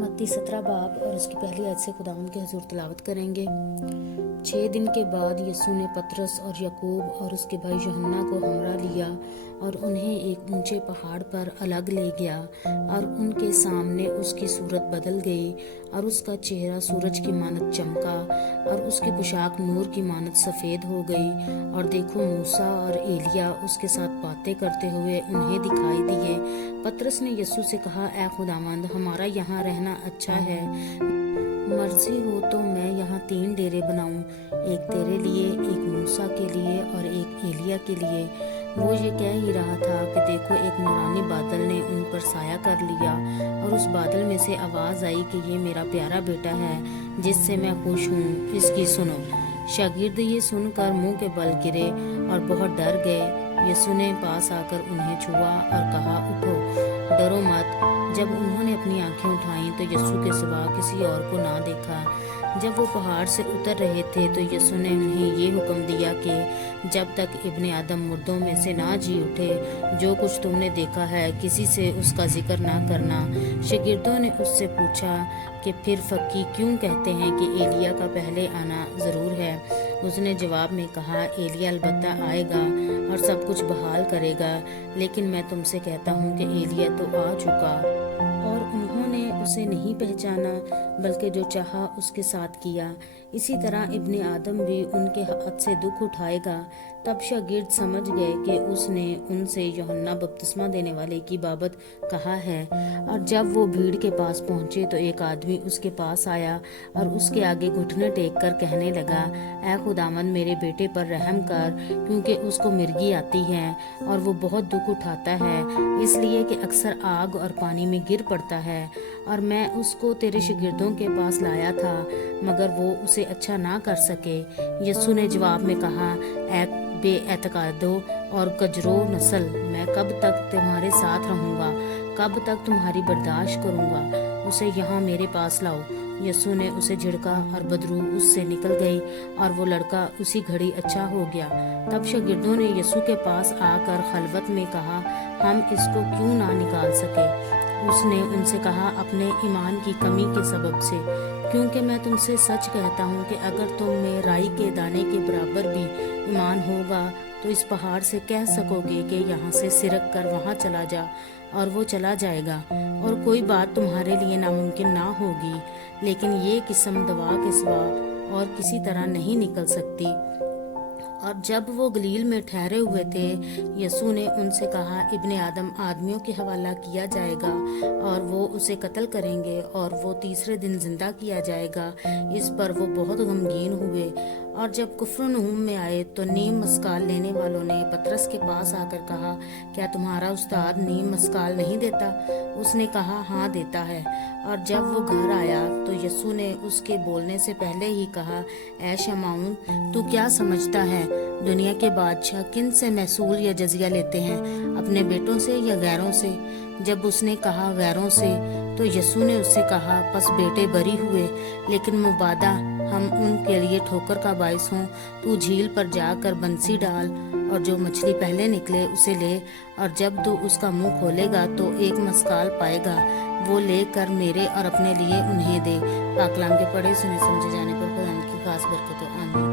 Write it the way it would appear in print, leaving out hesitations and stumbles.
मत्ती 17 बाब और उसकी पहली आयत से खुदावंद के हुजूर तिलावत करेंगे। 6 दिन के बाद यीशु ने पतरस और याकूब और उसके भाई यूहन्ना को हमरा लिया और उन्हें एक ऊंचे पहाड़ पर अलग ले गया और उनके सामने उसकी सूरत बदल गई और उसका चेहरा सूरज की मानत चमका और उसकी पोशाक नूर की मानत सफ़ेद हो गई। और देखो, मूसा और एलिया उसके साथ बातें करते हुए उन्हें दिखाई दिए। पतरस ने यीशु से कहा, ऐ खुदावंद, हमारा यहाँ रहना अच्छा है। मर्जी हो तो मैं यहाँ 3 डेरे बनाऊं, एक तेरे लिए, एक मूसा के लिए और एक एलिया के लिए। वो ये कह ही रहा था कि देखो, एक नूरानी बादल ने उन पर साया कर लिया और उस बादल में से आवाज़ आई कि ये मेरा प्यारा बेटा है जिससे मैं खुश हूँ, इसकी सुनो। शागिर्द ये सुनकर मुंह के बल गिरे और बहुत डर गए। यीशु ने पास आकर उन्हें छुआ और कहा, उठो, डरो मत। जब उन्होंने अपनी आंखें उठाईं तो यीशु के सिवा किसी और को ना देखा। जब वो पहाड़ से उतर रहे थे तो यीशु ने उन्हें ये हुक्म दिया कि जब तक इब्ने आदम मुर्दों में से ना जी उठे, जो कुछ तुमने देखा है किसी से उसका जिक्र ना करना। शागिर्दों ने उससे पूछा कि फिर फकीह क्यों कहते हैं कि एलिया का पहले आना ज़रूर है। उसने जवाब में कहा, एलिया अलबत्ता आएगा और सब कुछ बहाल करेगा, लेकिन मैं तुमसे कहता हूँ कि एलिया तो आ चुका और उन्होंने उसे नहीं पहचाना, बल्कि जो चाहा उसके साथ किया। इसी तरह इब्ने आदम भी उनके हाथ से दुख उठाएगा। तब शागिर्द समझ गए कि उसने उनसे यूहन्ना बपतिस्मा देने वाले की बाबत कहा है। और जब वो भीड़ के पास पहुंचे तो एक आदमी उसके पास आया और उसके आगे घुटने टेक कर कहने लगा, ऐ खुदावंद, मेरे बेटे पर रहम कर, क्योंकि उसको मिर्गी आती है और वो बहुत दुख उठाता है, इसलिए कि अक्सर आग और पानी में गिर पड़ता है। और मैं उसको तेरे शागिर्दों के पास लाया था, मगर वो उसे अच्छा ना कर सके। यीशु ने जवाब में कहा, ऐ बेएतकादो और कजरो नस्ल, मैं कब तक तुम्हारे साथ रहूंगा, कब तक तुम्हारी बर्दाश्त करूंगा, उसे यहाँ मेरे पास लाओ। यीशु ने उसे झिड़का और बदबू उससे निकल गई और वो लड़का उसी घड़ी अच्छा हो गया। तब शागिर्दों ने यीशु के पास आकर खलवत में कहा, हम इसको क्यों ना निकाल सके। उसने उनसे कहा, अपने ईमान की कमी के सबब से, क्योंकि मैं तुमसे सच कहता हूँ कि अगर तुम में राई के दाने के बराबर भी ईमान होगा तो इस पहाड़ से कह सकोगे कि यहाँ से सिरक कर वहाँ चला जा, और वो चला जाएगा, और कोई बात तुम्हारे लिए नामुमकिन ना होगी। लेकिन ये किस्म दवा के सिवा और किसी तरह नहीं निकल सकती। और जब वो गलील में ठहरे हुए थे, यीशु ने उनसे कहा, इब्ने आदम आदमियों के हवाला किया जाएगा और वो उसे कत्ल करेंगे और वो तीसरे दिन जिंदा किया जाएगा। इस पर वो बहुत गमगीन हुए। और जब कुफरनहूम में आए तो नीम मस्काल लेने वालों ने पतरस के पास आकर कहा, क्या तुम्हारा उस्ताद नीम मस्काल नहीं देता? उसने कहा, हाँ देता है। और जब वो घर आया तो यीशु ने उसके बोलने से पहले ही कहा, ऐ शमाउन, तू क्या समझता है, दुनिया के बादशाह किन से महसूल या जजिया लेते हैं, अपने बेटों से या गैरों से? जब उसने कहा गैरों से, तो यीशु ने उससे कहा, बस बेटे बरी हुए, लेकिन मुबादा हम उनके लिए ठोकर का बाइस हों। तू झील पर जाकर बंसी डाल और जो मछली पहले निकले उसे ले, और जब तू उसका मुंह खोलेगा तो एक मस्काल पाएगा, वो लेकर मेरे और अपने लिए उन्हें दे। पाकलाम के पढ़े सुने समझे जाने पर खुदा की खास बरकत हो। आमीन।